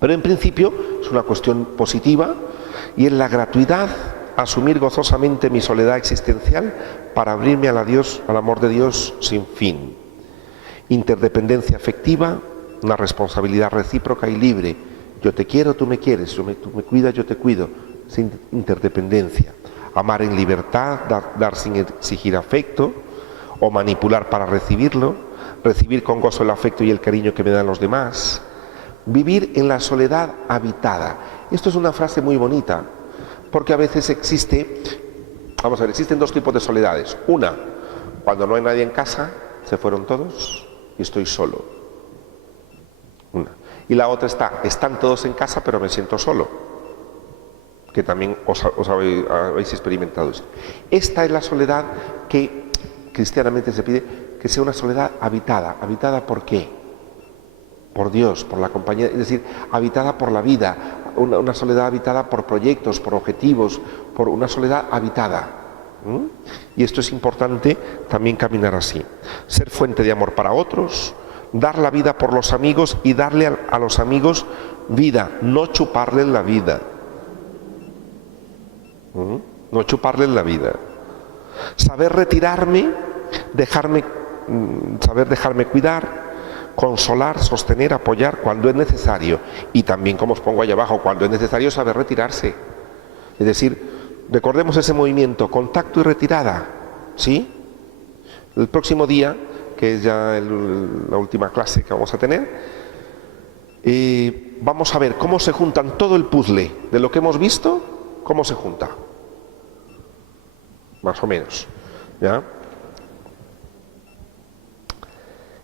Pero en principio es una cuestión positiva y es la gratuidad, asumir gozosamente mi soledad existencial para abrirme al amor de Dios sin fin. Interdependencia afectiva, una responsabilidad recíproca y libre. Yo te quiero, tú me quieres, tú me cuidas, yo te cuido. Sin interdependencia. Amar en libertad, dar sin exigir afecto o manipular para recibirlo. Recibir con gozo el afecto y el cariño que me dan los demás. Vivir en la soledad habitada. Esto es una frase muy bonita, porque a veces existen dos tipos de soledades. Una, cuando no hay nadie en casa, se fueron todos y estoy solo. Una. Y la otra están todos en casa pero me siento solo, que también os habéis experimentado esto. Esta es la soledad que cristianamente se pide que sea una soledad habitada. ¿Habitada por qué? Por Dios, por la compañía, es decir, habitada por la vida, una soledad habitada por proyectos, por objetivos, por una soledad habitada. Y esto es importante también caminar así. Ser fuente de amor para otros, dar la vida por los amigos y darle a los amigos vida, no chuparles la vida. No chuparles la vida. Saber retirarme, saber dejarme cuidar, consolar, sostener, apoyar cuando es necesario. Y también, como os pongo ahí abajo, cuando es necesario saber retirarse. Es decir, recordemos ese movimiento, contacto y retirada. ¿Sí? El próximo día, que es ya la última clase que vamos a tener, vamos a ver cómo se juntan todo el puzzle de lo que hemos visto, cómo se junta. Más o menos. ¿Ya?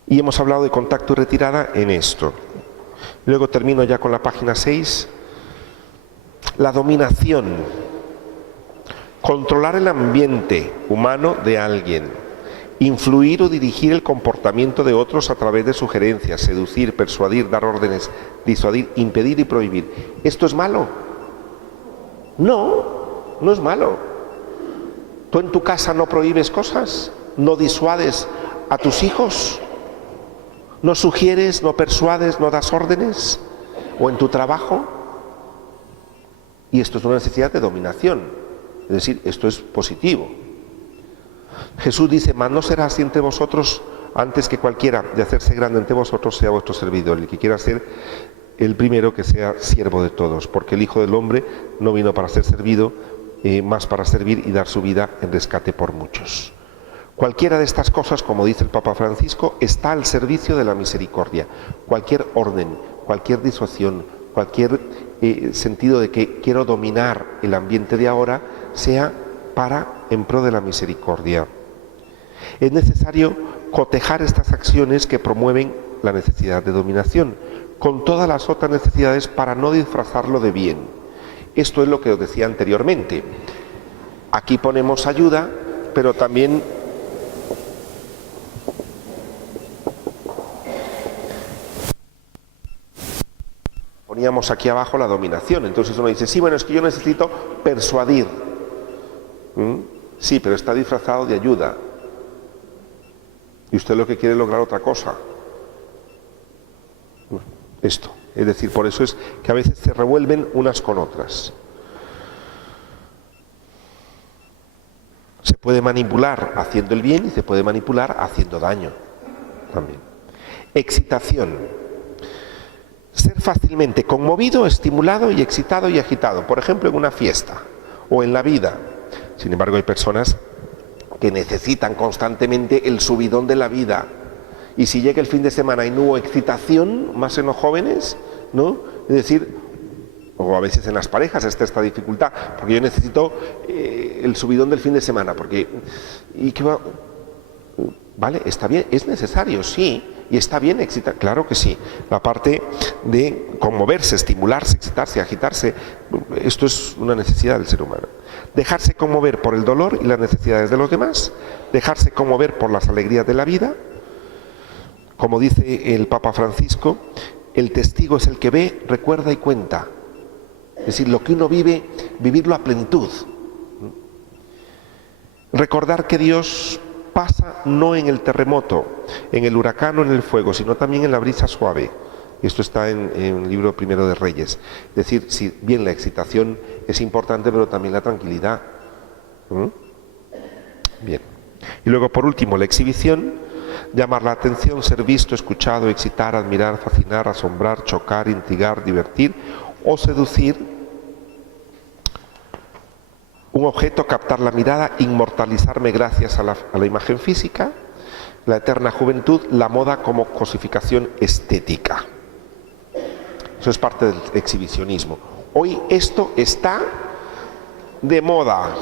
Y hemos hablado de contacto y retirada en esto. Luego termino ya con la página 6. La dominación. Controlar el ambiente humano de alguien. Influir o dirigir el comportamiento de otros a través de sugerencias, seducir, persuadir, dar órdenes, disuadir, impedir y prohibir. ¿Esto es malo? No, no es malo. ¿Tú en tu casa no prohíbes cosas? ¿No disuades a tus hijos? ¿No sugieres, no persuades, no das órdenes? ¿O en tu trabajo? Y esto es una necesidad de dominación. Es decir, esto es positivo. Jesús dice, mas no será así entre vosotros, antes que cualquiera de hacerse grande entre vosotros sea vuestro servidor. El que quiera ser el primero, que sea siervo de todos. Porque el Hijo del Hombre no vino para ser servido, más para servir y dar su vida en rescate por muchos. Cualquiera de estas cosas, como dice el Papa Francisco, está al servicio de la misericordia. Cualquier orden, cualquier disuasión, cualquier sentido de que quiero dominar el ambiente de ahora, sea en pro de la misericordia. Es necesario cotejar estas acciones que promueven la necesidad de dominación con todas las otras necesidades para no disfrazarlo de bien. Esto es lo que os decía anteriormente. Aquí ponemos ayuda, pero también poníamos aquí abajo la dominación. Entonces uno dice, sí, bueno, es que yo necesito persuadir. Sí, pero está disfrazado de ayuda. Y usted lo que quiere es lograr otra cosa. Esto. Es decir, por eso es que a veces se revuelven unas con otras. Se puede manipular haciendo el bien y se puede manipular haciendo daño también. Excitación. Ser fácilmente conmovido, estimulado y excitado y agitado. Por ejemplo, en una fiesta o en la vida. Sin embargo, hay personas que necesitan constantemente el subidón de la vida. Y si llega el fin de semana y no hubo excitación, más en los jóvenes, ¿no? Es decir, O a veces en las parejas está esta dificultad, porque yo necesito el subidón del fin de semana, porque... ¿Y qué va? Vale, está bien, es necesario, sí, y está bien excitar, claro que sí. La parte de conmoverse, estimularse, excitarse, agitarse, esto es una necesidad del ser humano. Dejarse conmover por el dolor y las necesidades de los demás, dejarse conmover por las alegrías de la vida. Como dice el Papa Francisco, el testigo es el que ve, recuerda y cuenta. Es decir, lo que uno vive, vivirlo a plenitud. Recordar que Dios pasa no en el terremoto, en el huracán o en el fuego, sino también en la brisa suave. Esto está en el libro primero de Reyes. Es decir, si bien la excitación es importante, pero también la tranquilidad. Bien. Y luego, por último, la exhibición: llamar la atención, ser visto, escuchado, excitar, admirar, fascinar, asombrar, chocar, intrigar, divertir o seducir. Un objeto, captar la mirada, inmortalizarme gracias a la imagen física, la eterna juventud, la moda como cosificación estética. Eso es parte del exhibicionismo. Hoy esto está de moda.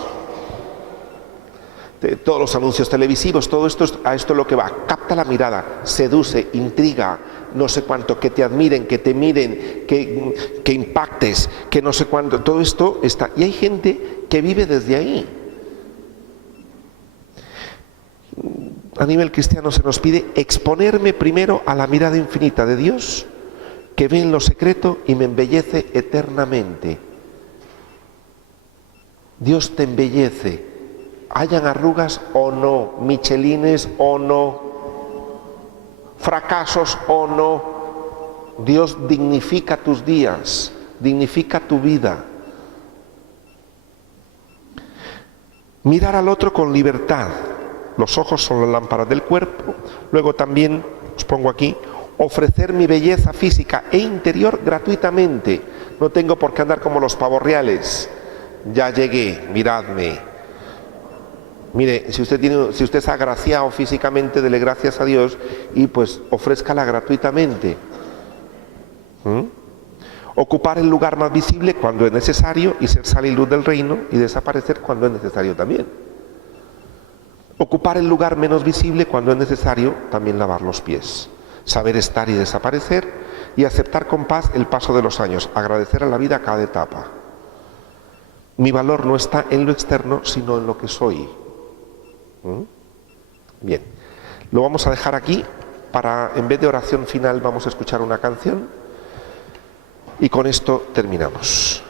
Todos los anuncios televisivos, todo esto, a esto es lo que va. Capta la mirada, seduce, intriga, no sé cuánto, que te admiren, que te miren, que impactes, que no sé cuánto. Todo esto está. Y hay gente que vive desde ahí. A nivel cristiano se nos pide exponerme primero a la mirada infinita de Dios, que ve en lo secreto y me embellece eternamente. Dios te embellece. Hayan arrugas o no, michelines o no, fracasos o no, Dios dignifica tus días, dignifica tu vida. Mirar al otro con libertad. Los ojos son las lámparas del cuerpo. Luego también, os pongo aquí, ofrecer mi belleza física e interior gratuitamente. No tengo por qué andar como los pavos reales. Ya llegué, miradme. Mire, si usted es agraciado físicamente, dele gracias a Dios y pues ofrézcala gratuitamente. Ocupar el lugar más visible cuando es necesario y ser sal y luz del reino, y desaparecer cuando es necesario también. Ocupar el lugar menos visible cuando es necesario también lavar los pies. Saber estar y desaparecer, y aceptar con paz el paso de los años, agradecer a la vida cada etapa. Mi valor no está en lo externo, sino en lo que soy. Bien, lo vamos a dejar aquí para, en vez de oración final, vamos a escuchar una canción y con esto terminamos.